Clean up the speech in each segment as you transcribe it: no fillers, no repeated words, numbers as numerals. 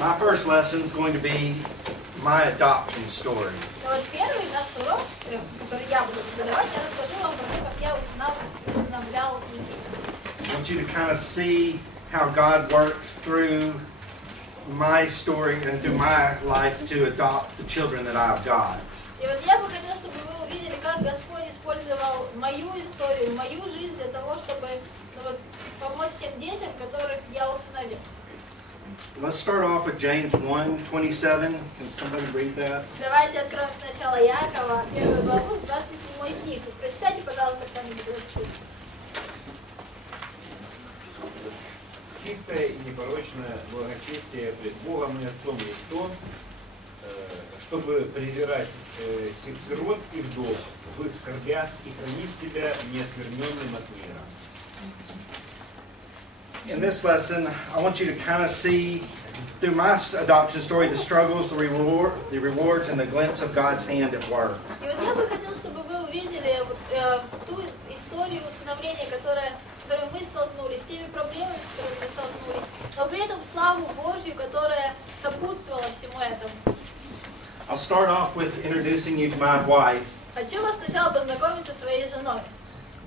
My first lesson is going to be my adoption story. Вот первый наш урок, который я буду преподавать, я расскажу вам про то, как я усыновлял детей. I want you to kind of see how God works through my story and through my life to adopt the children that I've got. И вот я бы хотела, чтобы вы увидели, как Господь использовал мою историю, мою жизнь для того, чтобы помочь тем детям, которых я усыновил. Let's start off with James 1:27. Can somebody read that? Давайте откроем сначала Якова, 1 главу, 27 стих. Прочитайте, пожалуйста, кто-нибудь этот стих. Чистое и непорочное благочестие пред Богом и Отцом есть то, чтобы презирать сирот и вдов в их скорбях и хранить себя неоскверненным от мира. In this lesson, I want you to kind of see through my adoption story the struggles, the rewards, and the glimpse of God's hand at work. И вот я бы хотела, чтобы вы увидели ту историю усыновления, с которой мы столкнулись, с теми проблемами, с которыми мы столкнулись, но при этом славу Божью, которая сопутствовала всему этому. I'll start off with introducing you to my wife. Хочу вас сначала познакомить со своей женой.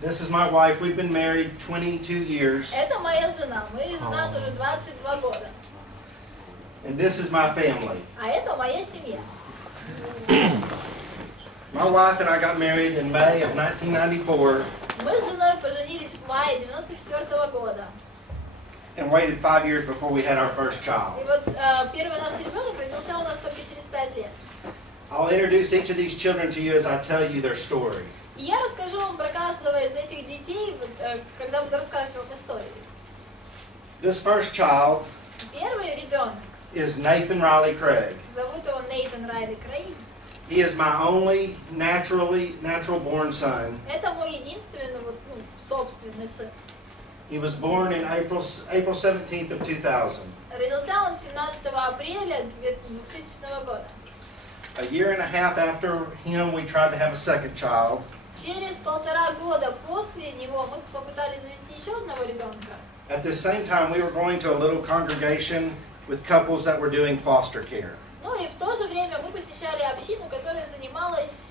This is my wife. We've been married 22 years. Это моя жена. Мы женаты уже 22 года. And this is my family. А это моя семья. My wife and I got married in May of 1994. Мы с женой поженились в мае 1994 года. And waited 5 years before we had our first child. И вот первый наш ребенок родился у нас только через 5 лет. I'll introduce each of these children to you as I tell you their story. И я расскажу вам про каждого из этих детей, когда буду рассказывать вам историю. This first child Первый ребенок. is Nathan Riley Craig. Зовут его Нейтан Райли Крейг. He is my only natural born son. Это мой единственный собственный сын. He was born in April 17th of 2000. Родился он 17 апреля 2000 года. A year and a half after him, we tried to have a second child. Через 1,5 года после него мы попытались завести еще одного ребенка. At the same time, we were going to a little congregation with couples that were doing foster care. Ну и в то же время мы посещали общину, которая занималась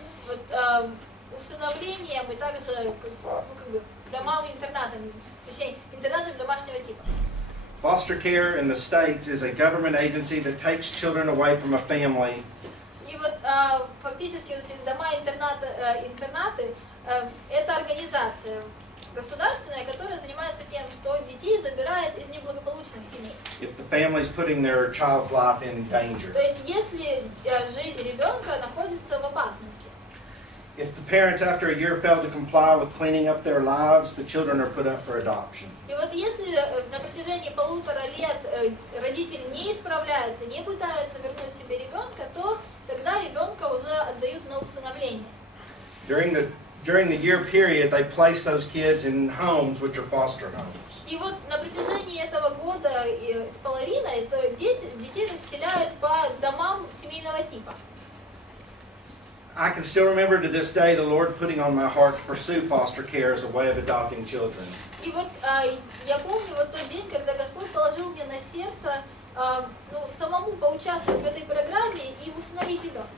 усыновлением и также домами-интернатами, точнее, интернатами домашнего типа. Foster care in the States is a government agency that takes children away from a family. И вот фактически вот эти дома-интернаты это организация государственная, которая занимается тем, что детей забирает из неблагополучных семей. If the family is putting their child's life in danger. То есть если жизнь ребенка находится в опасности. If the parents after a year fail to comply with cleaning up their lives, the children are put up for adoption. И вот если на протяжении 1,5 лет родители не исправляются, не пытаются вернуть себе ребенка, то тогда ребенка уже отдают на усыновление. During the year period, they place those kids in homes which are foster homes. И вот на протяжении этого года с половиной детей расселяют по домам семейного типа. I can still remember to this day the Lord putting on my heart to pursue foster care as a way of adopting children. И вот я помню вот тот день, когда Господь положил мне на сердце самому поучаствовать в этой программе и усыновить ребенка.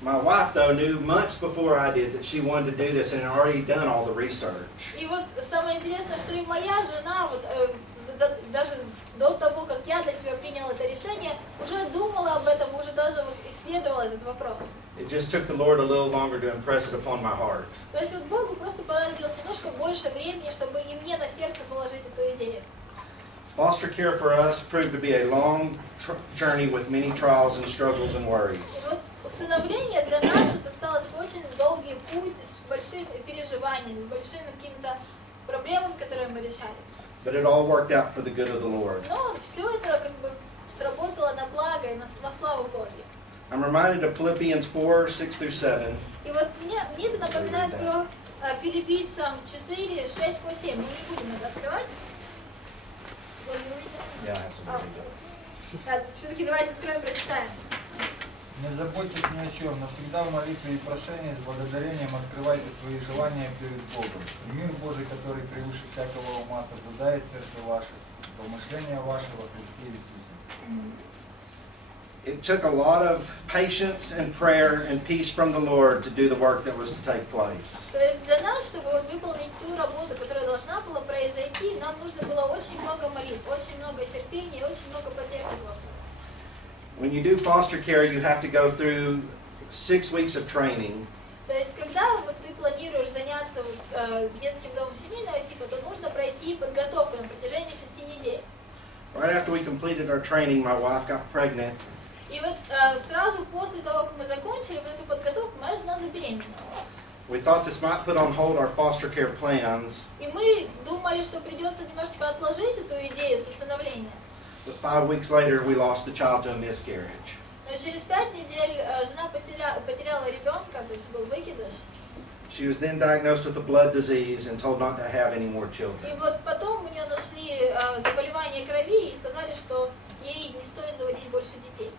My wife, though, knew months before I did that she wanted to do this and had already done all the research. И вот самое интересное, что и моя жена, даже до того, как я для себя приняла это решение, уже думала об этом, уже даже исследовала этот вопрос. It just took the Lord a little longer to impress it upon my heart. То есть вот Богу просто понадобилось немножко больше времени, чтобы и мне на сердце положить эту идею. Foster care for us proved to be a long journey with many trials and struggles and worries. И вот усыновление для нас это стало такой очень долгий путь с большими переживаниями, с большими какими-то проблемами, которые мы решали. But it all worked out for the good of the Lord. Но все это сработало на благо и на славу Божью. I'm reminded of Philippians 4:6-7. И вот мне это напоминает про Филиппийцам 4, 6 по 7. Мы не будем это открывать. Все-таки давайте откроем и прочитаем. Не заботьтесь ни о чем, но всегда в молитве и прошении с благодарением открывайте свои желания перед Богом. И мир Божий, который превыше всякого ума, соблюдает сердце ваше, помышления ваши во Христе Иисусе. It took a lot of patience and prayer and peace from the Lord to do the work that was to take place. То есть для нас, чтобы выполнить ту работу, которая должна была произойти, нам нужно было очень много молитв, очень много терпения, очень много потерь от Господа. When you do foster care, you have to go through 6 weeks of training. То есть, когда вот ты планируешь заняться детским домом семейного типа, то нужно пройти подготовку на протяжении 6 недель. Right after we completed our training, my wife got pregnant. И вот сразу после того, как мы закончили вот эту подготовку, моя жена забеременела. We thought this might put on hold our foster care plans, И мы думали, что придется немножечко отложить эту идею с усыновления. but 5 weeks later, we lost the child to a miscarriage. Но через 5 недель жена потеряла ребенка, то есть был выкидыш. She was then diagnosed with a blood disease and told not to have any more И children. вот потом у нее нашли заболевание крови и сказали, что ей не стоит заводить больше детей.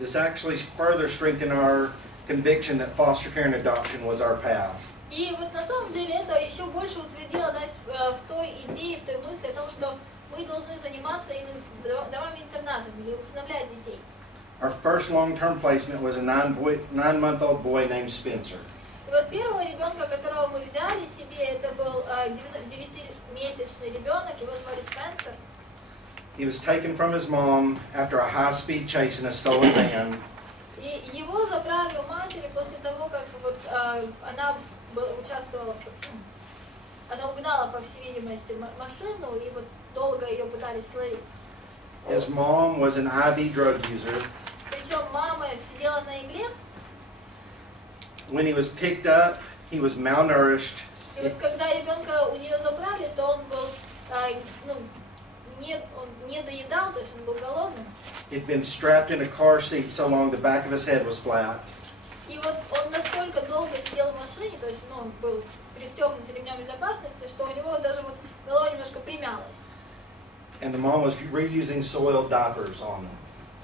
This actually further strengthened our conviction that foster care and adoption was our path. И вот на самом деле это еще больше утвердило нас в той идее, в той мысли о том, что мы должны заниматься именно домами-интернатами или усыновлять детей. Our first long-term placement was a 9-month-old boy named Spencer. И вот первого ребенка, которого мы взяли себе, это был 9-месячный ребенок, его звали Спенсер. He was taken from his mom after a high-speed chase in a stolen van. И его забрали у матери после того, как вот она участвовала, она угнала, по всей видимости, машину, и вот долго ее пытались словить. His mom was an IV drug user. Причем мама сидела на игле, When he was picked up, he was malnourished. и вот когда ребенка у нее забрали, то он был, он не доедал, то есть он был голодным. He'd been strapped in a car seat so long the back of his head was flat. И вот он настолько долго сидел в машине, то есть он был пристегнут ремнем безопасности, что у него даже вот голова немножко примялась. And the mom was reusing soiled diapers on him.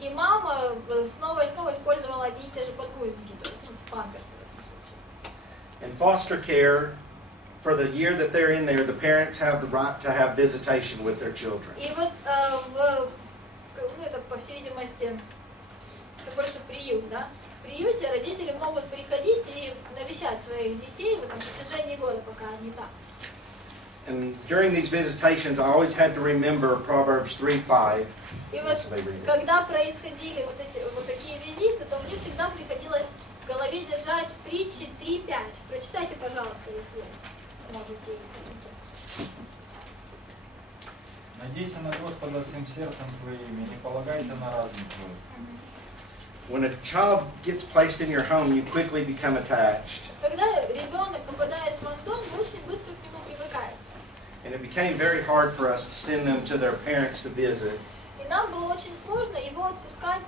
И мама снова и снова использовала одни и те же подгузники, то есть памперсы в этом случае. In foster care, for the year that they're in there, the parents have the right to have visitation with their children. И вот это, по всей видимости, это больше приют, да? В приюте родители могут приходить и навещать своих детей в протяжении года, пока они там. And during these visitations, I always had to remember Proverbs 3:5. И вот, когда происходили вот такие визиты, то мне всегда приходилось в голове держать притчи 3:5. Прочитайте, пожалуйста, если можете и хотите. Надейся на Господа всем сердцем твоим и не полагайся на разум твой. When a child gets placed in your home, you quickly become attached. Когда ребенок попадает в ваш дом, вы очень быстро к нему привыкаете. And it became very hard for us to send them to their parents to visit. И нам было очень сложно его отпускать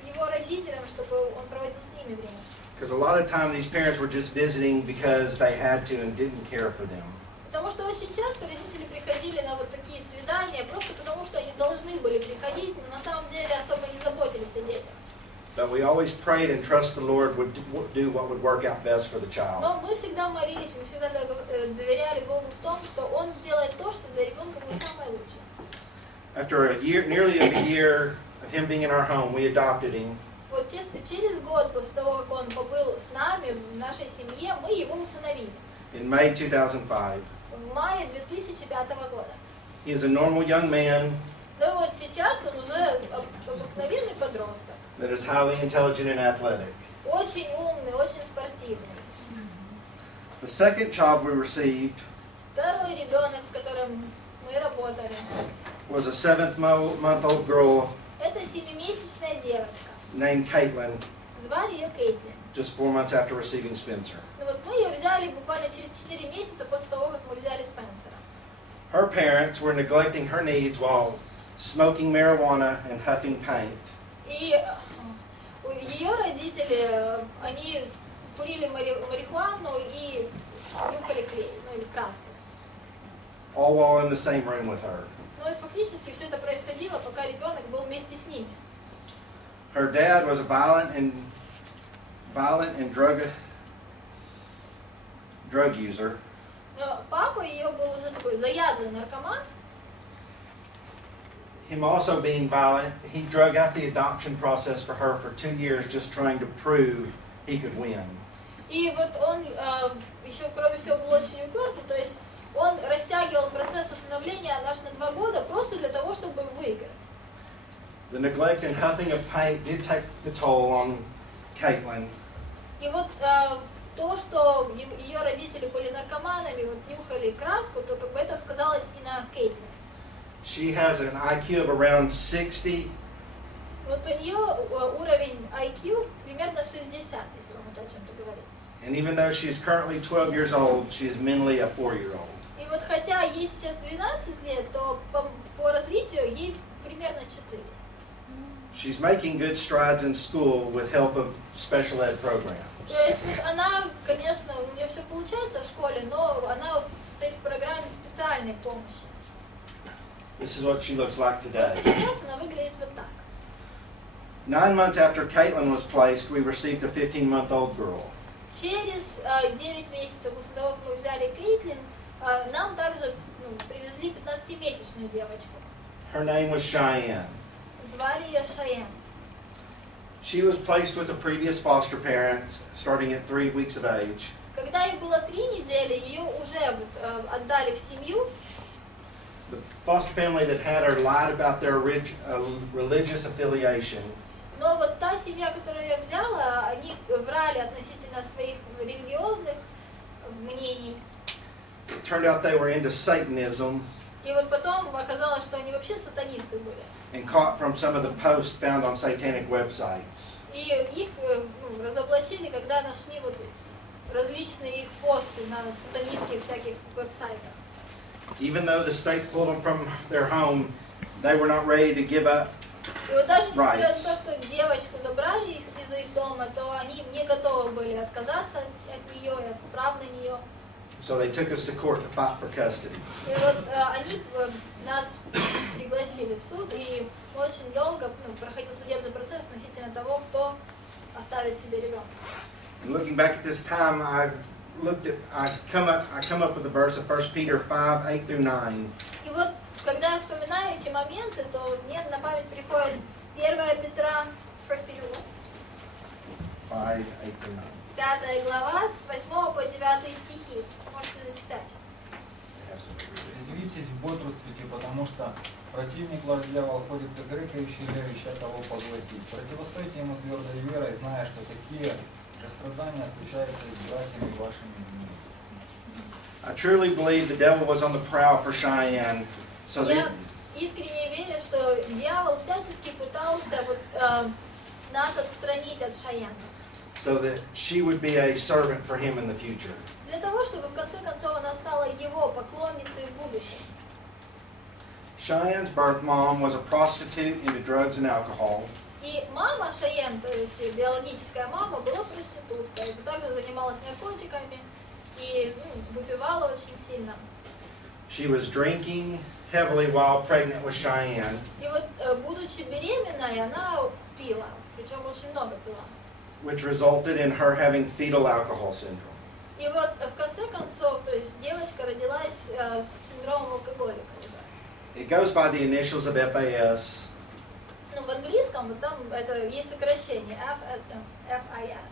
к его родителям, чтобы он проводил с ними время. Because a lot of times these parents were just visiting because they had to and didn't care for them. Потому что очень часто родители приходили на вот такие свидания просто потому, что они должны были приходить, но на самом деле особо не заботились о детях. But we always prayed and trust the Lord would do what would work out best for the child. Но мы всегда молились, мы всегда доверяли Богу в том, что Он сделает то, что для ребенка будет самое лучшее. After a year, nearly a year of him being in our home, we adopted him. Вот через год после того, как он побыл с нами, в нашей семье, мы его усыновили. In May 2005. В мае 2005 года. He is a normal young man Ну и вот сейчас он уже обыкновенный подросток. that is highly intelligent and athletic. Очень умный, очень спортивный. The second child we received Второй ребенок, с которым мы работали, was a 7-month-old girl это 7-месячная девочка. named Caitlin, Звали ее Кейтлин. just 4 months after receiving Spencer. Ну вот мы ее взяли буквально через 4 месяца после того, как мы взяли Спенсера. Her parents were neglecting her needs while smoking marijuana and huffing paint. И ее родители, они курили марихуану и нюхали клей, ну или краску. All while in the same room with her. Ну и фактически все это происходило, пока ребенок был вместе с ними. Her dad was a violent and drug user. Но папа ее был уже такой заядлый наркоман. him also being violent, he drug out the adoption process for her for 2 years just trying to prove he could win. И вот он еще, кроме всего, был очень упертый, то есть он растягивал процесс усыновления аж на 2 года просто для того, чтобы выиграть. The neglect and huffing of paint did take the toll on Caitlin. И вот то, что ее родители были наркоманами, вот нюхали краску, то как бы это сказалось и на Кейтлин. She has an IQ of around 60. Вот у нее уровень IQ примерно 60, если вам это о чем-то говорит. And even though she is currently 12 years old, she is mentally a 4-year-old. И вот хотя ей сейчас 12 лет, то по развитию ей примерно 4. She's making good strides in school with help of special ed programs. То есть вот она, конечно, у нее все получается в школе, но она вот состоит в программе специальной помощи. This is what she looks like Вот today. сейчас она выглядит вот так. 9 months after Caitlin was placed, we received a 15-month-old girl. Через 9 месяцев после того, как мы взяли Кейтлин, нам также привезли 15-месячную девочку. Her name was Cheyenne. Звали ее Шайен. She was placed with the previous foster parents starting at 3 weeks of age. Когда ей было 3 недели, ее уже вот, отдали в семью. The foster family that had her lied about their religious affiliation. Но вот та семья, которую я взяла, они врали относительно своих религиозных мнений. It turned out they were into Satanism И вот потом оказалось, что они вообще сатанисты были. and caught from some of the posts found on satanic websites. И их разоблачили, когда нашли вот различные их посты на сатанистских всяких веб-сайтах. Even though the state pulled them from their home, they were not ready to give up. И вот даже несмотря на то, что девочку забрали из их дома, то они не готовы были отказаться от нее и от прав на нее. So they took us to court to fight for custody. И вот они нас пригласили в суд, и очень долго проходил судебный процесс относительно того, кто оставит себе ребенка. And looking back at this time, I come up with the verse of 1 Peter 5, 8-9. И вот, когда я вспоминаю эти моменты, то мне на память приходит 1 Петра 5, 8-9. 5 глава с 8 по 9 стихи. Можете зачитать. Резвитесь, бодрствуйте, потому что противник ваш дьявол ходит как рыкающий лев, ища кого поглотить. Противостойте ему твердой верой, зная, что такие же страдания случаются и с братьями вашими. I truly believe the devil was on the prowl for Cheyenne. So Я искренне верю, что дьявол всячески пытался вот, нас отстранить от Шаяна. so that she would be a servant for him in the future. Для того, чтобы в конце концов она стала его поклонницей в будущем. Cheyenne's birth mom was a prostitute into drugs and alcohol. И мама Шайен, то есть биологическая мама, была проституткой, также занималась наркотиками и выпивала очень сильно. She was drinking heavily while pregnant with Cheyenne, И вот, будучи беременной, она пила, причем очень много пила. which resulted in her having fetal alcohol syndrome. И вот в конце концов, то есть девочка родилась с синдромом алкоголика. It goes by the initials of FAS. Ну, в английском вот там это есть сокращение FIS.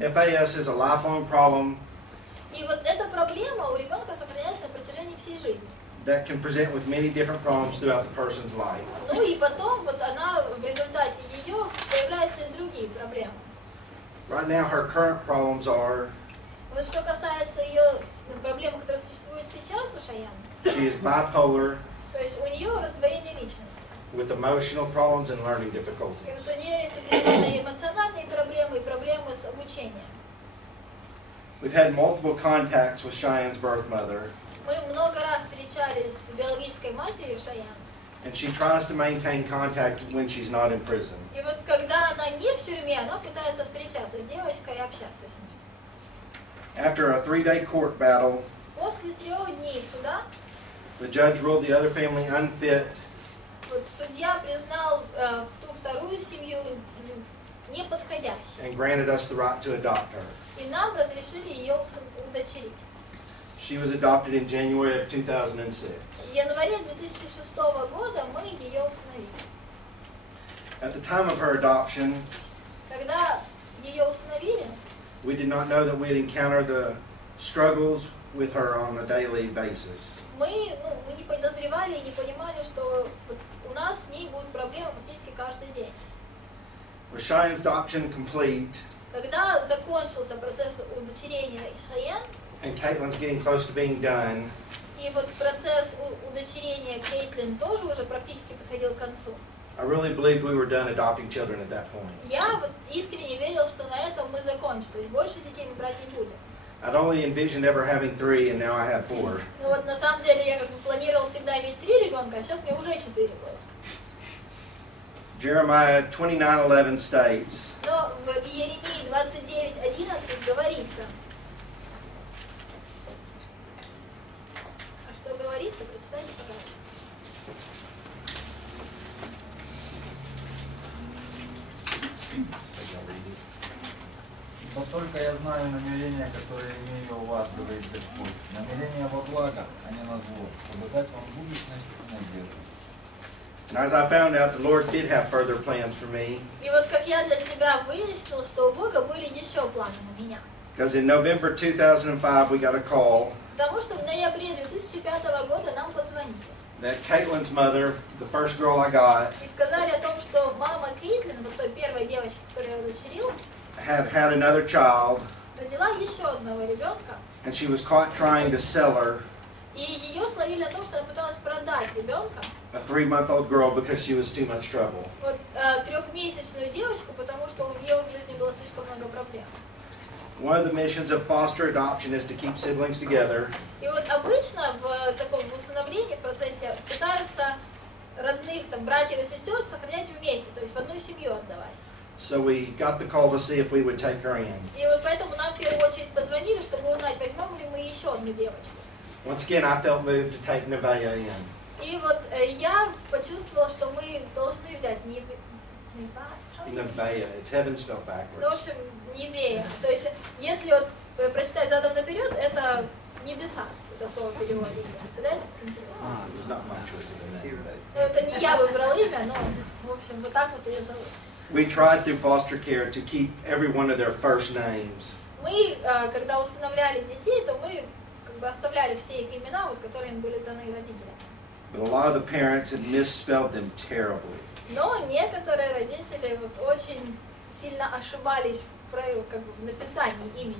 FAS is a lifelong problem И вот эта проблема у ребенка сохраняется на протяжении всей жизни. that can present with many different problems throughout the person's life. Ну и потом вот она в результате ее появляются и другие проблемы. Right now, her current problems are Вот что касается ее проблем, которые существуют сейчас у Шаяны, she is bipolar то есть у нее раздвоение личности. with emotional problems and learning И difficulties. вот у нее есть определенные эмоциональные проблемы и проблемы с обучением. We've had multiple contacts with Cheyenne's birth mother, Мы много раз встречались с биологической матерью Шаяны. and she tries to maintain contact when she's not in prison. И вот когда она не в тюрьме, она пытается встречаться с девочкой и общаться с ней. After a 3-day court battle, После 3 дней суда the judge ruled the other family unfit вот, судья признал ту вторую семью неподходящей. and granted us the right to adopt her. И нам разрешили ее удочерить. She was adopted in January of 2006. В январе 2006 года мы ее усыновили. At the time of her adoption, Когда ее усыновили, we did not know that we'd encounter the struggles with her on a daily basis. мы не подозревали и не понимали, что вот у нас с ней будут проблемы практически каждый день. With Cheyenne's adoption complete, Когда закончился процесс удочерения Шайен, and Caitlin's getting close to being done, и вот процесс удочерения Кейтлин тоже уже практически подходил к концу, I really believed we were done adopting children at that point. я вот искренне верил, что на этом мы закончим, то есть больше детей мы брать не будем. I'd only envisioned ever having 3, and now I had 4. Ну вот на самом деле я как бы планировал всегда иметь 3 ребенка, а сейчас мне уже 4 было. Jeremiah 29:11 states, Но в Иеремии 29:11 говорится. А что говорится, прочитайте, пожалуйста. Но только я знаю намерения, которые имею у вас, говорит Господь. Намерения во благо, а не на зло, чтобы дать вам будущность и надежду. and as I found out, the Lord did have further plans for me, И вот как я для себя выяснил, что у Бога были еще планы на меня. because in November 2005 we got a call Потому что в ноябре 2005 года нам позвонили. that Caitlin's mother, the first girl I got, И сказали о том, что мама Кейтлин, вот той первой девочки, которую я удочерил, had another child, родила еще одного ребенка. and she was caught trying to sell her, И ее словили на том, что она пыталась продать ребенка, a 3-month-old girl, because she was too much trouble. вот трехмесячную девочку, потому что у нее в жизни было слишком много проблем. One of the missions of foster adoption is to keep siblings together, И вот обычно в таком усыновлении в процессе пытаются родных, там, братьев и сестер сохранять вместе, то есть в одну семью отдавать. so we got the call to see if we would take her in. И вот поэтому нам в первую очередь позвонили, чтобы узнать, возьмем ли мы еще одну девочку. Once again, I felt moved to take Nevaeh in. И вот я почувствовала, что мы должны взять не знаю, Nevaeh, it's heaven spelled ну, в backwards. общем, Невея. То есть, если вот прочитать задом наперед, это небеса, это слово переводится. Представляете? It was not my choice of the name, but Ну, это не я выбрал имя, но, в общем, вот так вот ее зовут. we tried through foster care to keep every one of their first names. Мы, когда усыновляли детей, то мы как бы оставляли все их имена, вот, которые им были даны родителям. But a lot of the parents had misspelled them terribly. Но некоторые родители вот очень сильно ошибались как бы, в написании имени.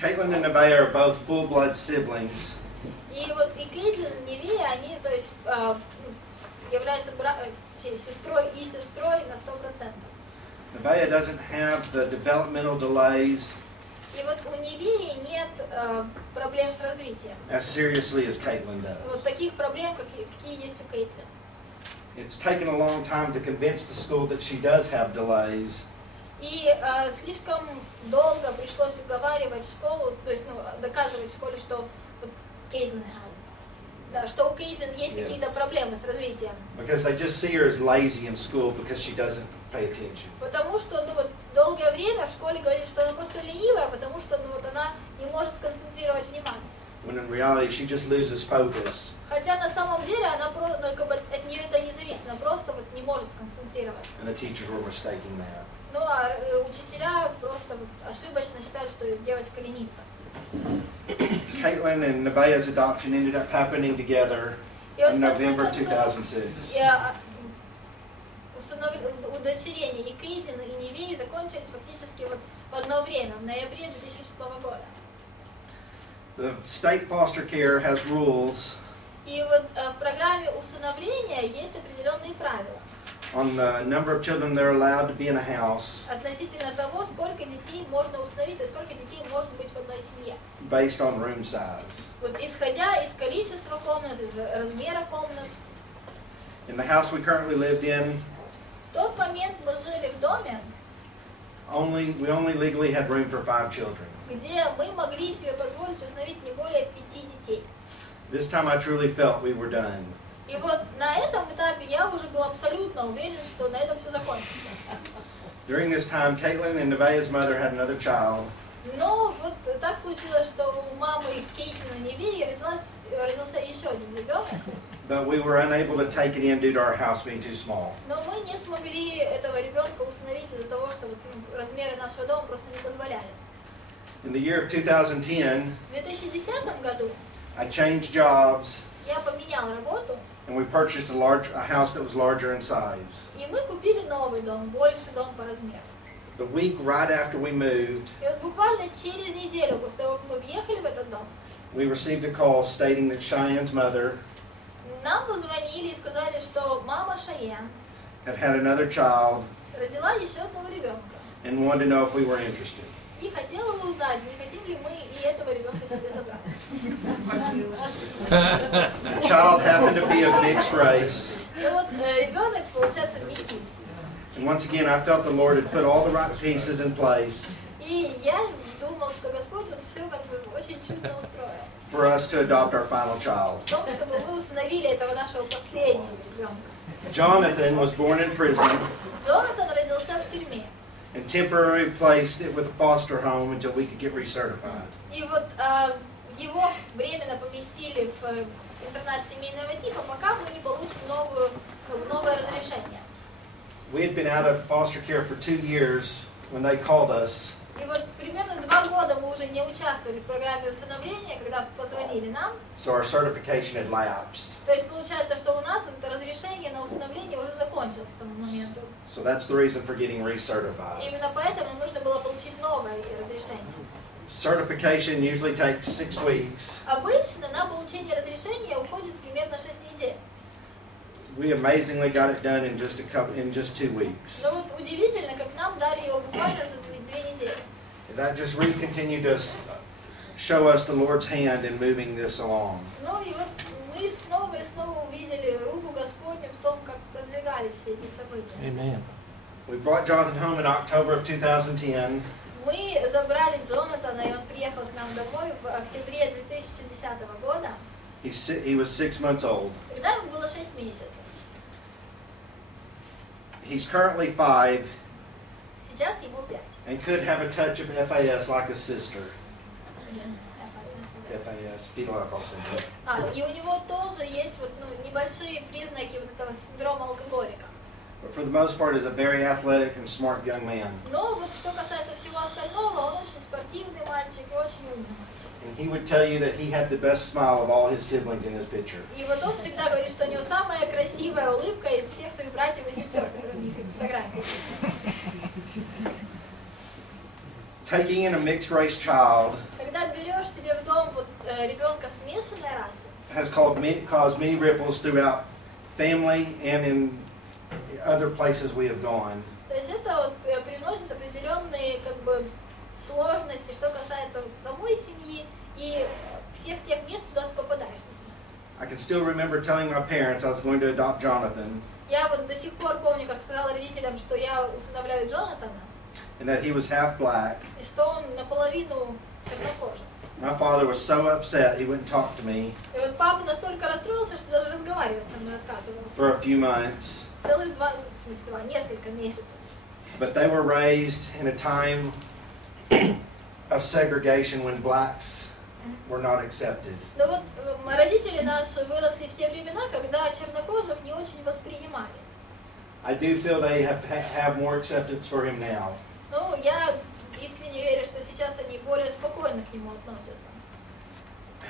Caitlin and Nevaeh are both full-blood siblings, И вот и Кейтлин, и Невея, они, то есть, являются сестрой и сестрой на 100%. Nevaeh doesn't have the developmental delays И вот у Невеи нет проблем с развитием. as seriously as Caitlin Вот does. таких проблем, какие есть у Кейтлин. It's taken a long time to convince the school that she does have delays, И слишком долго пришлось уговаривать школу, то есть доказывать школе, что вот Кейтлин, да, что у Кейтлин есть Yes. какие-то проблемы с развитием. because they just see her as lazy in school because she doesn't pay attention. Потому что вот, долгое время в школе говорили, что она просто ленивая, потому что вот, она не может сконцентрировать внимание. When in reality she just loses focus. Хотя на самом деле она как бы, от нее это не зависит, она просто вот, не может сконцентрироваться. And the teachers were mistaking that. Ну а учителя просто вот, ошибочно считали, что девочка ленится. Caitlin and Nevaeh's adoption ended up happening together И вот in в конце November концов, 2006. удочерение и Кейтлина, и Невеи закончились фактически вот в одно время, в ноябре 2006 года. The state foster care has rules И вот в программе усыновления есть определенные правила on the number of children that are allowed to be in a house относительно того, сколько детей можно усыновить, то есть сколько детей может быть в одной семье. based on room size. Вот исходя из количества комнат, из размера комнат. In the house we currently lived in, В тот момент мы жили в доме, we only legally had room for 5 children. где мы могли себе позволить усыновить не более 5 детей. This time I truly felt we were done. И вот на этом этапе я уже был абсолютно уверен, что на этом все закончится. During this time, Caitlin and Nevaeh's mother had another child, Но вот так случилось, что у мамы Кейти на Неве родился еще один ребенок. But we were unable to take it in due to our house being too small. Но мы не смогли этого ребенка усыновить из-за того, что размеры нашего дома просто не позволяли. In the year of 2010, В 2010 году I changed jobs я поменял работу, and we purchased a house that was larger in size. и мы купили новый дом, больше дом по размеру. The week right after we moved, И вот буквально через неделю после того, как мы въехали в этот дом, we received a call stating that Cheyenne's mother нам позвонили и сказали, что мама Шайен had had another child родила еще одного ребенка. and wanted to know if we were interested. И хотела бы узнать, не хотим ли мы и этого ребенка себе забрать. The child happened to be of mixed race. И вот ребенок, получается, метис. And once again, I felt the Lord had put all the right pieces in place И я думал, что Господь вот все как бы очень чудно устроил. for us to adopt our final child. В том, чтобы мы усыновили этого нашего последнего ребенка. Jonathan was born in prison Джонатан родился в тюрьме. and temporarily placed it with a foster home until we could get recertified. И вот его временно поместили в интернат семейного типа, пока мы не получим новое разрешение. We had been out of foster care for 2 years when they called us. И вот примерно 2 года мы уже не участвовали в программе усыновления, когда позвонили нам. So our certification had lapsed. То есть получается, что у нас вот это разрешение на усыновление уже закончилось к тому моменту. So that's the reason for getting recertified. Именно поэтому нам нужно было получить новое разрешение. Certification usually takes 6 weeks. Обычно на получение разрешения уходит примерно 6 недель. We amazingly got it done in just 2 weeks. Но вот удивительно, как нам дали его буквально за 2 недели. That just really continued to show us the Lord's hand in moving this along. Ну и вот мы снова и снова увидели руку Господню в том, как продвигались все эти события. Amen. We brought Jonathan home in October of 2010. Мы забрали Джонатана, и он приехал к нам домой в октябре 2010 года, He was 6 months old. когда ему было 6 месяцев. He's currently 5 Сейчас ему 5. and could have a touch of FAS like a sister. FAS, fetal alcohol syndrome. И у него тоже есть вот, небольшие признаки вот этого синдрома алкоголика. But for the most part, is a very athletic and smart young man. Но вот что касается всего остального, он очень спортивный мальчик, очень умный мальчик. And he would tell you that he had the best smile of all his siblings in his picture. И вот он всегда говорит, что у него самая красивая улыбка из всех своих братьев и сестер, которые у них фотографии. Taking in a mixed race child Когда берешь себе в дом вот, ребенка смешанной расы, has caused many ripples throughout family and in other places we have gone. то есть это вот, приносит определенные как бы сложности, что касается вот, самой семьи и всех тех мест, куда ты попадаешь. I can still remember telling my parents I was going to adopt Jonathan Я вот до сих пор помню, как сказала родителям, что я усыновляю Джонатана, and that he was half black. и что он наполовину чернокожий. My father was so upset he wouldn't talk to me И вот папа настолько расстроился, что даже разговаривать со мной for отказывался. a few months. Целых несколько месяцев. But they were raised in a time of segregation when blacks were not accepted. Но вот родители наши выросли в те времена, когда чернокожих не очень воспринимали. I do feel they have more acceptance for him now. Ну, я искренне верю, что сейчас они более спокойно к нему относятся.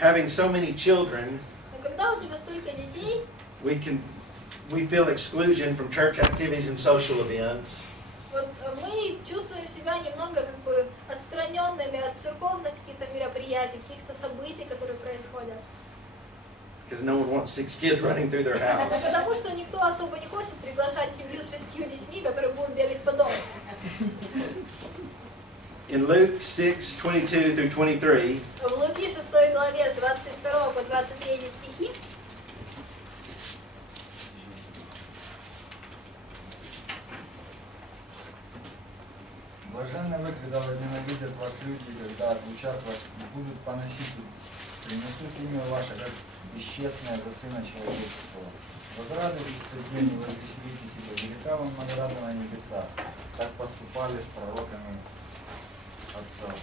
Having so many children, Но когда у тебя столько детей, we feel exclusion from church activities and social events. вот мы чувствуем себя немного как бы отстраненными от церковных каких-то мероприятий, каких-то событий, которые происходят. Because no one wants 6 kids running through their house. Потому что никто особо не хочет приглашать семью с 6 детьми, которые будут бегать по дому. In Luke 6:22 through 23, В Луки 6 главе с 22 по 23 стихи Блаженны вы, когда возненавидят вас люди, когда отлучат вас и будут поносить, принесут имя ваше, как бесчестное за Сына Человеческого. Возрадуйтесь в тот день и возвеселитесь, ибо велика вам награда на небесах. Так поступали с пророками отцов.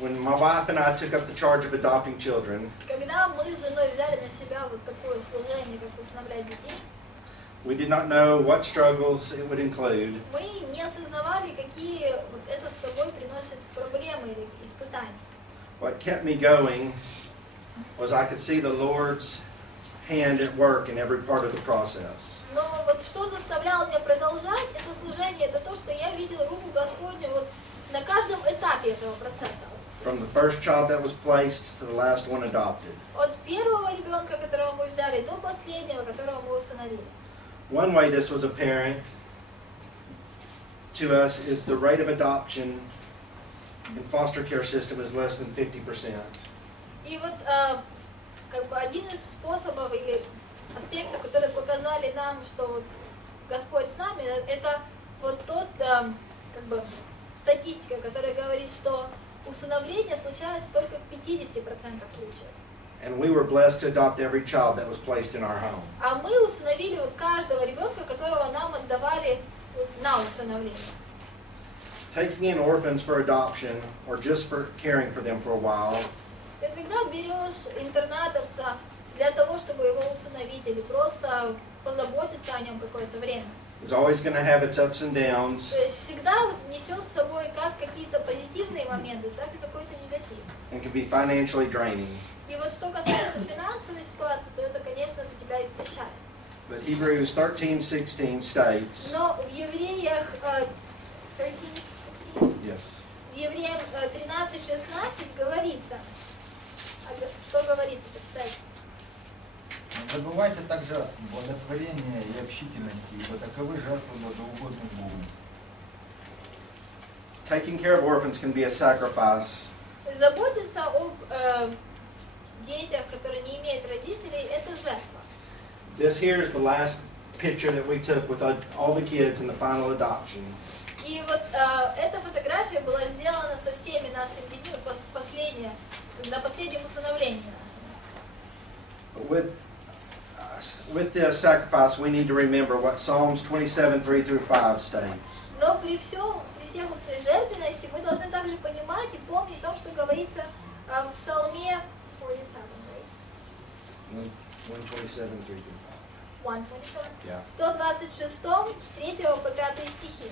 when my wife and I took up the charge of adopting children, Когда мы с женой взяли на себя вот такое служение, как усыновлять детей, we did not know what struggles it would include. мы не осознавали, какие вот это с собой приносит проблемы или испытания. What kept me going was I could see the Lord's hand at work in every part of the process. Но вот что заставляло меня продолжать это служение, это то, что я видела руку Господню вот на каждом этапе этого процесса. From the first child that was placed to the last one adopted. От первого ребенка, которого мы взяли, до последнего, которого мы усыновили. One way this was apparent to us is the rate of adoption in foster care system is less than 50%. И вот как бы один из способов или аспектов, которые показали нам, что вот Господь с нами, это вот тот как бы статистика, которая говорит, что усыновление случается только в 50% случаев. And we were blessed to adopt every child that was placed in our home. А мы усыновили вот каждого ребенка, которого нам отдавали на усыновление. Taking in orphans for adoption or just for caring for them for a while Ты всегда берешь интернатовца для того, чтобы его усыновить или просто позаботиться о нем какое-то время. is always going to have its ups and downs То есть всегда вот несет с собой как какие-то позитивные моменты, так и какой-то негатив. and can be financially draining. И вот что касается финансовой ситуации, то это, конечно же, тебя истощает. But Hebrews 13:16 states, Но в Евреях 13:16, yes, в Евреям 13:16 говорится, что говорится, почитайте. Не забывайте также благотворения и общительности, ибо таковы жертвы благоугодны Богу. taking care of orphans can be a sacrifice, То есть заботиться об детях, которые не имеют родителей, это жертва. This here is the last picture that we took with all the kids in the final adoption. И вот эта фотография была сделана со всеми нашими детьми, на последнем усыновлении нашем. With this sacrifice, we need to remember what Psalms 27:3-5 states. Но при всех вот этой жертвенности мы должны также понимать и помнить то, что говорится в Псалме 47, right? 127:3-5. 127. Yeah. 126, с 3 по 5 стихи.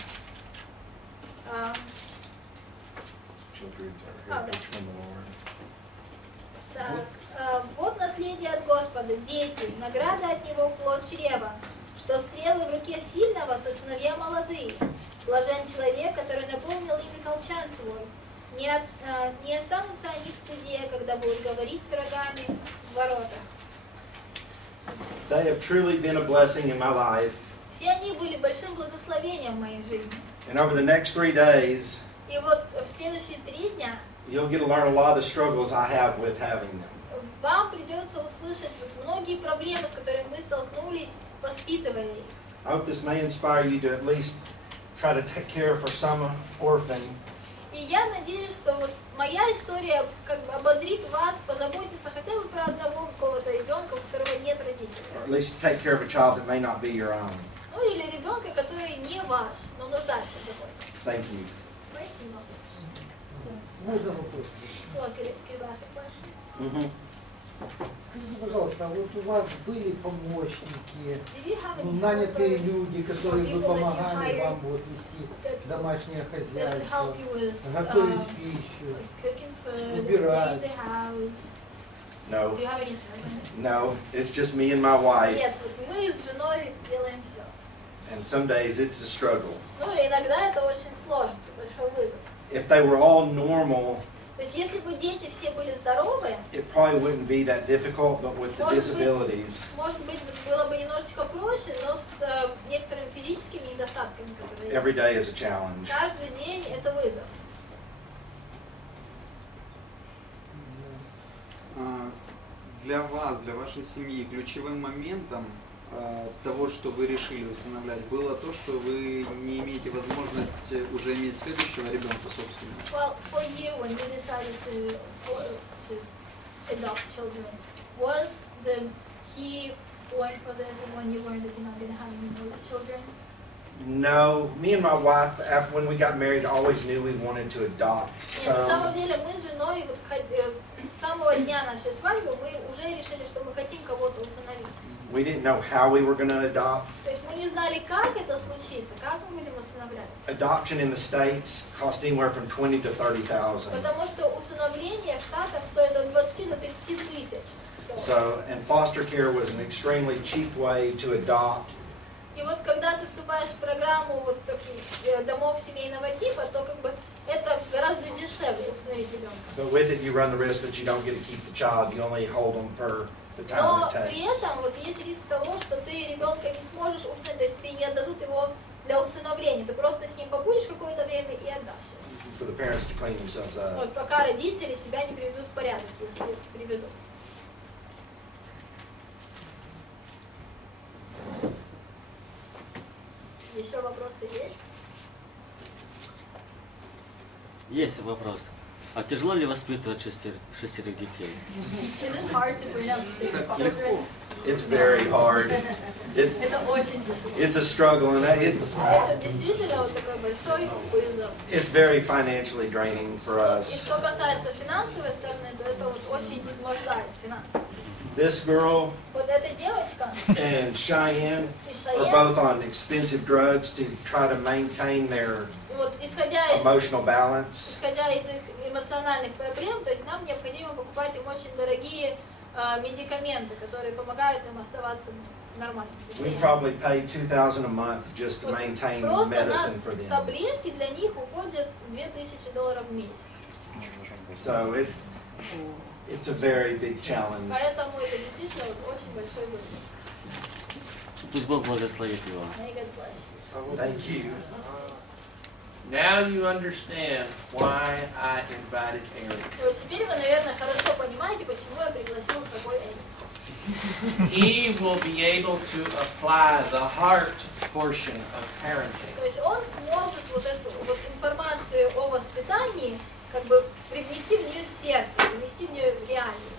Children are heritage from the Lord. Так, вот наследие от Господа, дети, награда от Него плод чрева, что стрелы в руке сильного, то сыновья молодые. Блажен человек, который наполнил ими колчан свой. Не останутся они в стыде, когда будут говорить с врагами в воротах. They have truly been a blessing in my life. Все они были большим благословением в моей жизни. And over the next 3 days, И вот в следующие 3 дня you'll get to learn a lot of the struggles I have with having them. вам придется услышать вот многие проблемы, с которыми мы столкнулись, воспитывая их. I hope this may inspire you to at least try to take care for some orphan. И я надеюсь, что вот моя история как бы ободрит вас позаботиться хотя бы про одного какого-то ребенка, у которого нет родителей. Or at least take care of a child that may not be your own. Ну или ребенка, который не ваш, но нуждается в заботе. Thank you. Спасибо. Можно вопрос? Mm-hmm. Скажите, пожалуйста, а вот у вас были помощники, нанятые люди, которые бы помогали вам вот вести домашнее хозяйство, готовить пищу, убирать? No. Do you have any servants? No, it's just me and my wife. Нет, мы с женой делаем все. And some days it's a struggle. Ну и иногда это очень сложно, это большой вызов. If they were all normal, То есть если бы дети все были здоровы, it probably wouldn't be that difficult, but with the disabilities, может быть, было бы немножечко проще, но с некоторыми физическими недостатками, которые every day is a challenge. каждый день это вызов. Для вас, для вашей семьи, ключевым моментом того, что вы решили усыновлять, было то, что вы не имеете возможность уже иметь следующего ребенка собственного? Well, for you, when you decided to adopt children, was the key point for this when you learned that you're not going to have any more children? No, me and my wife, after when we got married, always knew we wanted to adopt Нет, на самом some. деле мы с женой вот с самого дня нашей свадьбы мы уже решили, что мы хотим кого-то усыновить. We didn't know how we were going to adopt. То есть мы не знали, как это случится, как мы будем усыновлять. Adoption in the States cost anywhere from 20 to 30,000. Потому что усыновление в Штатах стоит от 20 до 30 тысяч. So, and foster care was an extremely cheap way to adopt. И вот когда ты вступаешь в программу вот таких домов семейного типа, то как бы это гораздо дешевле усыновить ребенка. But with it, you run the risk that you don't get to keep the child. You only hold them for the time Но it takes. при этом вот есть риск того, что ты ребенка не сможешь усыновить, то есть тебе не отдадут его для усыновления. Ты просто с ним побудешь какое-то время и отдашь. For the parents to clean themselves up. Вот пока родители себя не приведут в порядок, если приведут. Еще вопросы есть? Есть вопрос. А тяжело ли воспитывать шестерых детей? Is it hard to bring up 6 children? It's very hard. Это очень тяжело. It's a struggle, and Это действительно вот такой большой вызов. it's very financially draining for И us. что касается финансовой стороны, то это вот очень измождает финансово. This girl Вот эта девочка and Cheyenne и are Шайен, both on expensive drugs to try to maintain their вот исходя emotional balance. из их эмоциональных проблем, то есть нам необходимо покупать им очень дорогие медикаменты, которые помогают им оставаться в нормальном We состоянии. probably pay $2,000 a month just to Вот maintain просто medicine for на them. таблетки для них уходят $2000 в месяц. So it's a very big challenge. Поэтому это действительно вот очень большой вызов. Пусть Бог благословит его. May God bless you. Thank you. Now you understand why I invited Eric. И вот теперь вы, наверное, хорошо понимаете, почему я пригласил с собой Эрика. He will be able to apply the heart portion of parenting. То есть он сможет вот эту вот информацию о воспитании как бы привнести в нее сердце, привнести в нее реалии.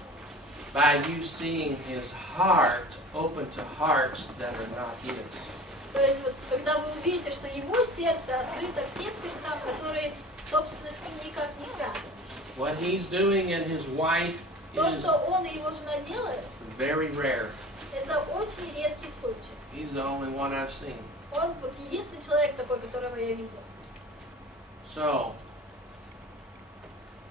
By you seeing his heart open to hearts that are not his. То есть вот когда вы увидите, что его сердце открыто к тем сердцам, которые, собственно, с ним никак не связаны. What he's doing and his wife То, is что он и его жена делают, very rare. это очень редкий случай. He's the only one I've seen. Он вот единственный человек такой, которого я видел. So,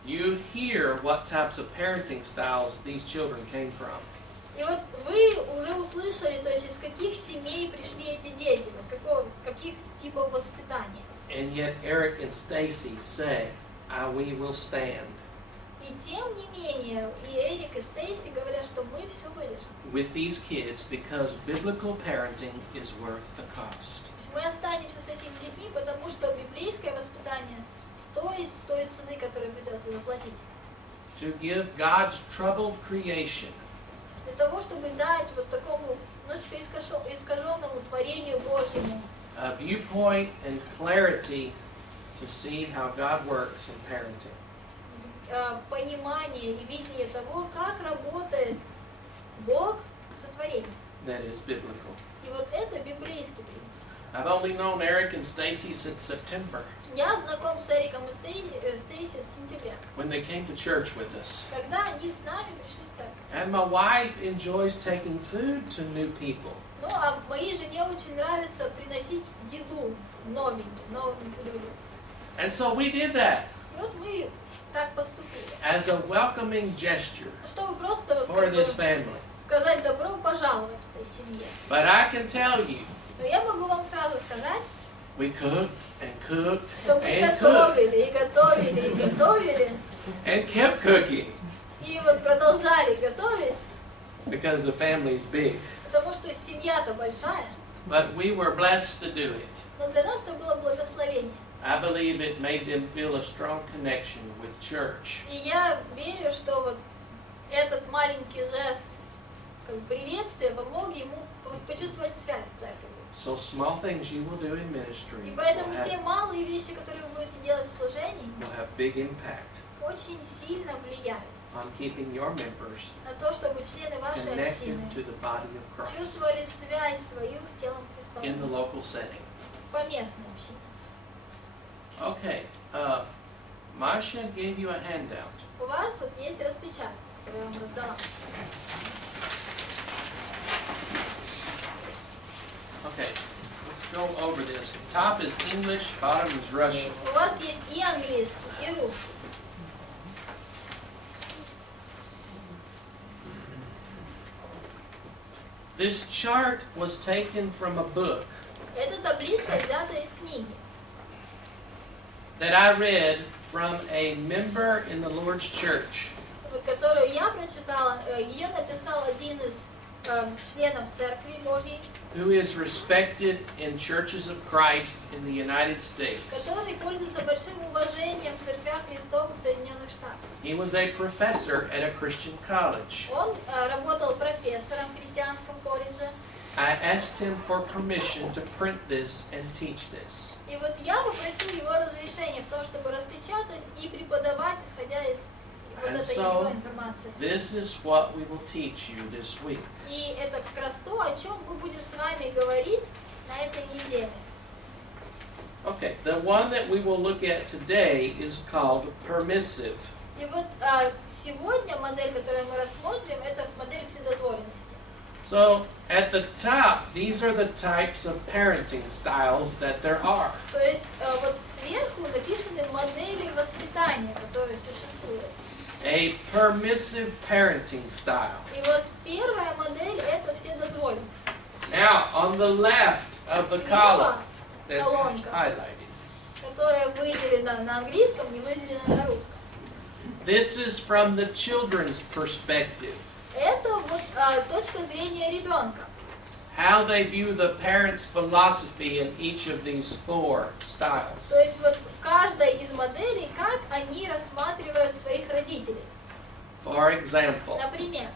you hear what types of parenting styles these children came from. И вот вы уже услышали, то есть из каких семей пришли эти дети, вот каких типов воспитания. And yet Eric and Stacy say, we will stand И тем не менее, и Эрик, и Стейси говорят, что мы все вырежем. with these kids because biblical parenting is worth the cost. То есть мы останемся с этими детьми, потому что библейское воспитание стоит той цены, которую придется заплатить. To give God's troubled creation Для того, чтобы дать вот такому немножечко искаженному творению Божьему a viewpoint and clarity to see how God works in parenting. Понимание и видение того, как работает Бог с сотворением. That is biblical. И вот это библейский принцип. I've only known Eric and Stacy since September Я знаком с Эриком и Стейси с сентября, when they came to church with us. когда они с нами пришли в церковь. And my wife enjoys taking food to new people. Ну, а моей жене очень нравится приносить еду новым людям. And so we did that И вот мы так поступили. as a welcoming gesture Чтобы просто вот for как бы this family. сказать добро пожаловать этой семье. But I can tell you, Но я могу вам сразу сказать, we cooked and cooked что мы and cooked готовили, и готовили, и готовили, and kept cooking и вот продолжали готовить, because the family's big. потому что семья-то большая. But we were blessed to do it. Но для нас это было благословение. I believe it made them feel a strong connection with church. И я верю, что вот этот маленький жест как бы приветствия помог ему почувствовать связь с церковью. So small things you will do in ministry И will поэтому те have, малые вещи, которые вы будете делать в служении, big impact очень сильно влияют on keeping your members на то, чтобы члены вашей connected общины to the body of Christ чувствовали связь свою с телом in the Христовым local setting. в поместной общине. Okay. Masha gave you a handout. У вас вот есть распечатка, которую я вам раздала. Okay, let's go over this. Top is English, bottom is Russian. У вас есть и английский, и русский. This chart was taken from a book Эта таблица взята из книги, that I read from a member in the Lord's church. которую я прочитала. Ее написал один из членов Церкви Божьей, Who is respected in churches of Christ in the United States. который пользуется большим уважением в церквях Христовых Соединенных Штатах. He was a professor at a Christian college. Он работал профессором в христианском колледже. I asked him for permission to print this and teach this. И вот я попросил его разрешения в том, чтобы распечатать и преподавать, исходя из вот And этой so, его информации. this is what we will teach you this week. И это как раз то, о чем мы будем с вами говорить на этой неделе. Okay, the one that we will look at today is called permissive. И вот сегодня модель, которую мы рассмотрим, это модель вседозволенности. So, at the top, these are the types of parenting styles that there are. То есть вот сверху написаны модели воспитания, которые существуют. A permissive parenting style. И вот первая модель это вседозволенность. Now, on the left of the column that's колонка, highlighted, которая выделена на английском, не выделена на русском. this is from the children's perspective. Это вот точка зрения ребенка. How they view the parents' philosophy in each of these four styles. То есть вот в каждой из моделей, как они рассматривают своих родителей. For example, Например,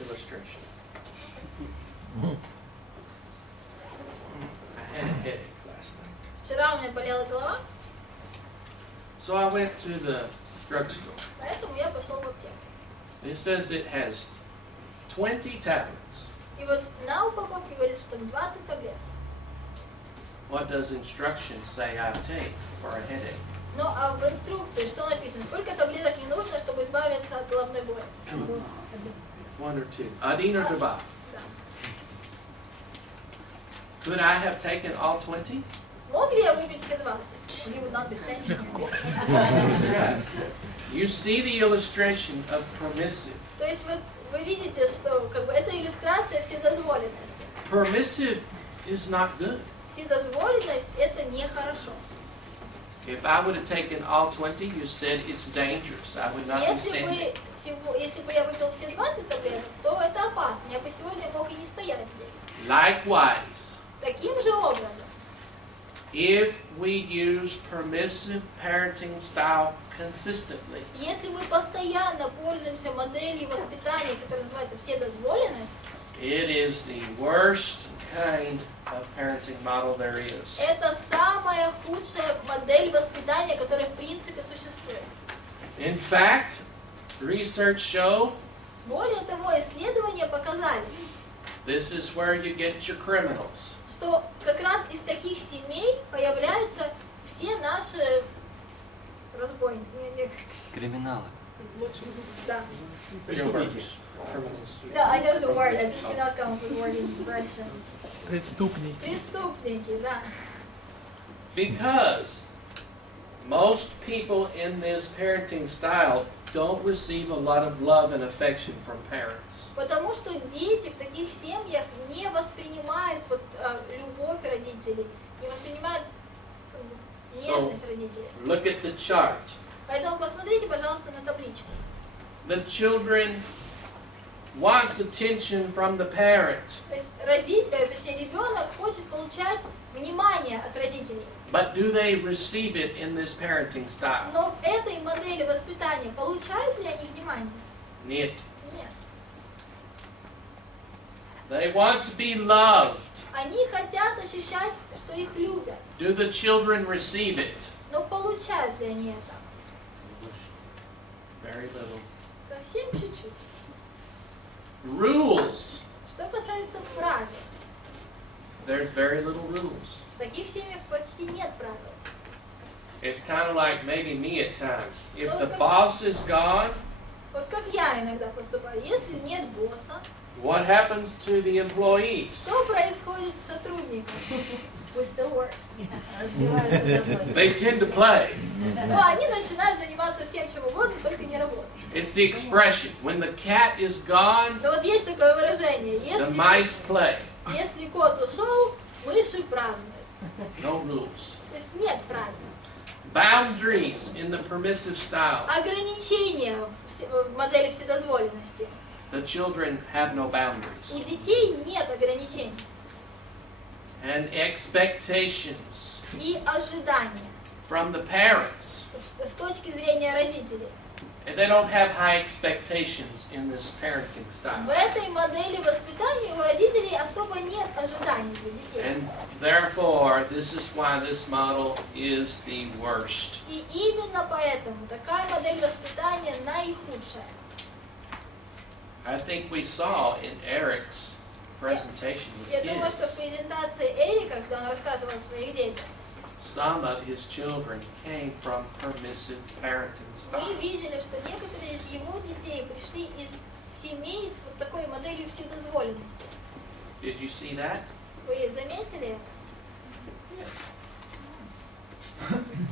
illustration. I had a headache last night. вчера у меня болела голова, So I went to the drugstore. поэтому я пошел в аптеку. It says it has 20 tablets. И вот на упаковке говорится, что 20 таблеток. What does instruction say I take for a headache? Ну а в инструкции что написано? Сколько таблеток мне нужно, чтобы избавиться от головной боли? One or two. Один or два. Да. Could I have taken all 20? Мог ли я выпить все 20? You would not be standing. That's right. You see the illustration of permissive. То есть вот вы видите, что как бы это иллюстрация вседозволенности. Permissive is not good. Вседозволенность это нехорошо. If I would have taken all 20, you said it's dangerous. I would not be standing. Если бы я выпил все 20 таблеток, то это опасно. Я бы сегодня мог и не стоять здесь. Likewise, Таким же образом, if we use permissive parenting style consistently, если мы постоянно пользуемся моделью воспитания, которая называется вседозволенность, it is the worst kind of parenting model there is. это самая худшая модель воспитания, которая в принципе существует. In fact, research show Более того, исследования показали, this is where you get your criminals. что как раз из таких семей появляются все наши разбойники. Криминалы. Да. Criminals. Да, I know the word, I just cannot come up with the word in Russian. Преступники. Преступники, да. Because most people in this parenting style don't receive a lot of love and affection from parents. Потому что дети в таких семьях не воспринимают вот, любовь родителей, не воспринимают нежность родителей. Look at the chart. Поэтому посмотрите, пожалуйста, на табличку. The children wants attention from the parent, То есть точнее, ребенок хочет получать внимание от родителей. but do they receive it in this parenting style? Но в этой модели воспитания получают ли они внимание? Нет. Нет. They want to be loved. Они хотят ощущать, что их любят. Do the children receive it? Но получают ли они это? Very little. Совсем чуть-чуть. rules, Что касается правил, there's very little rules. в таких семьях почти нет правил. It's kind of like maybe me at times. If Ну, the как- boss is gone, Вот как я иногда поступаю. Если нет босса, what happens to the employees? что происходит с сотрудником? We still work. Разбиваются домой. They tend to play. Ну, они начинают заниматься всем чем угодно, только не работать. It's the expression. When the cat is gone, Но вот есть такое выражение. the mice play. Если кот ушел, мыши празднуют. No rules. То есть нет правил. Boundaries in the permissive style. Ограничения в модели вседозволенности. The children have no boundaries. У детей нет ограничений. And expectations И ожидания from the parents. с точки зрения родителей. And they don't have high expectations in this parenting В style. этой модели воспитания у родителей особо нет ожиданий для детей. And therefore, this is why this model is the worst. И именно поэтому такая модель воспитания наихудшая. I think we saw in Eric's presentation Я with думаю, что в kids, презентации Эрика, когда он рассказывал о своих детях, some of his children came from permissive parenting мы style. видели, что некоторые из его детей пришли из семей с вот такой моделью вседозволенности. Did you see that? Вы заметили это? Yes.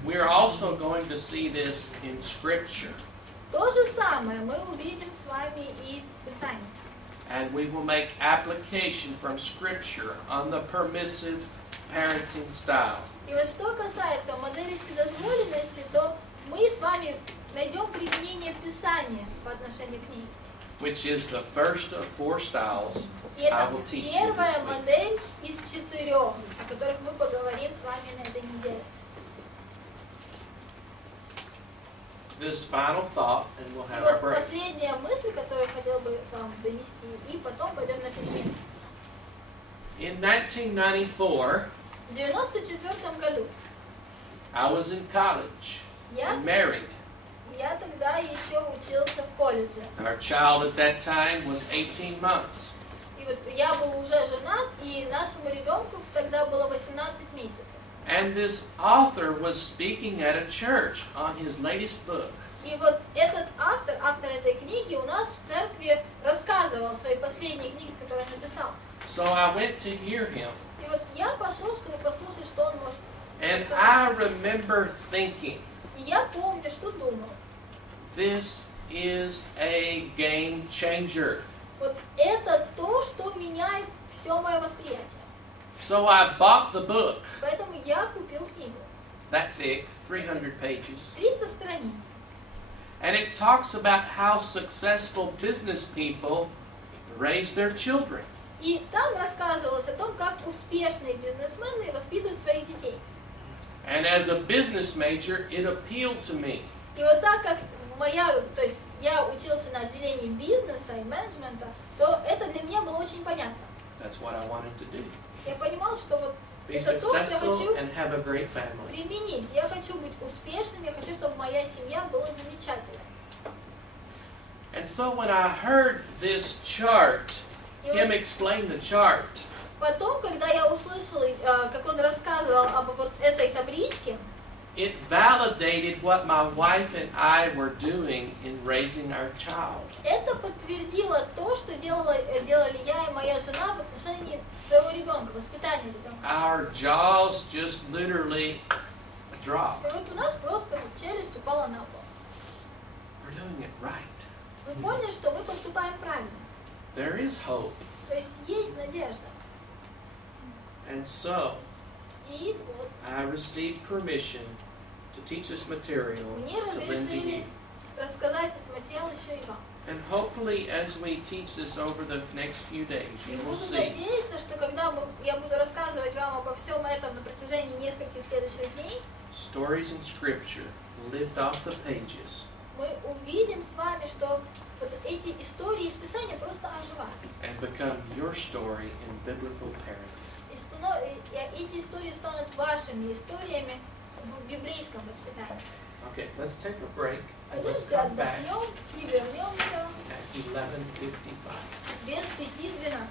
We're also going to see this in Scripture, То же самое мы увидим с вами и в Писании. and we will make application from Scripture on the permissive parenting style. И вот что касается модели вседозволенности, то мы с вами найдем применение Писания по отношению к ней. Which is the first of 4 styles И I это will teach you первая this week. модель из 4, о которых мы поговорим с вами на этой неделе. This final thought, and we'll И have our вот break. последняя мысль, которую я хотел бы вам донести, и потом пойдем на перемену. In 1994, В 1994 году I was in college я and married. тогда еще учился в колледже. Our child at that time was 18 months. И вот я был уже женат, и нашему ребенку тогда было 18 месяцев. And this author was speaking at a church on his latest book. И вот этот автор этой книги у нас в церкви рассказывал о своей последней книге, которую он написал. So I went to hear him. И вот я пошел, чтобы послушать, что он может And сказать. I remember thinking, И я помню, что думал. this is a game changer. Вот это то, что меняет все мое восприятие. So I bought the book, Поэтому я купил книгу. that thick, 300 pages. 300 страниц. And it talks about how successful business people raise their children. И там рассказывалось о том, как успешные бизнесмены воспитывают своих детей. And as a business major, it appealed to me. И вот так как то есть я учился на отделении бизнеса и менеджмента, то это для меня было очень понятно. That's what I wanted to do. Я понимал, что вот Be это то, что я successful хочу and have a great family. применить. Я хочу быть успешным, я хочу, чтобы моя семья была замечательной. And so when I heard this chart, И him вот explain the chart, потом, когда я услышала, как он рассказывал об вот этой табличке, it validated what my wife and I were doing in raising our child. это подтвердило то, что делали я и моя жена в отношении своего ребенка, воспитания ребенка. Our jaws just literally dropped. И вот у нас просто вот челюсть упала на пол. We're doing it right. Мы поняли, что мы поступаем правильно. There is hope. То есть есть надежда. And so, И вот I received permission to teach this material мне to lend to разрешили you. рассказать этот материал еще и вам. And hopefully, as we teach this over the next few days, И you will буду see надеяться, что когда я буду рассказывать вам обо всем этом на протяжении нескольких следующих дней, stories in Scripture lived off the pages мы увидим с вами, что вот эти истории из Писания просто оживают. and become your story in biblical parenting. И эти истории станут вашими историями в библейском воспитании. Okay, let's take a break and let's Подожди, come back отдохнем и вернемся at 11:55. без 5:12.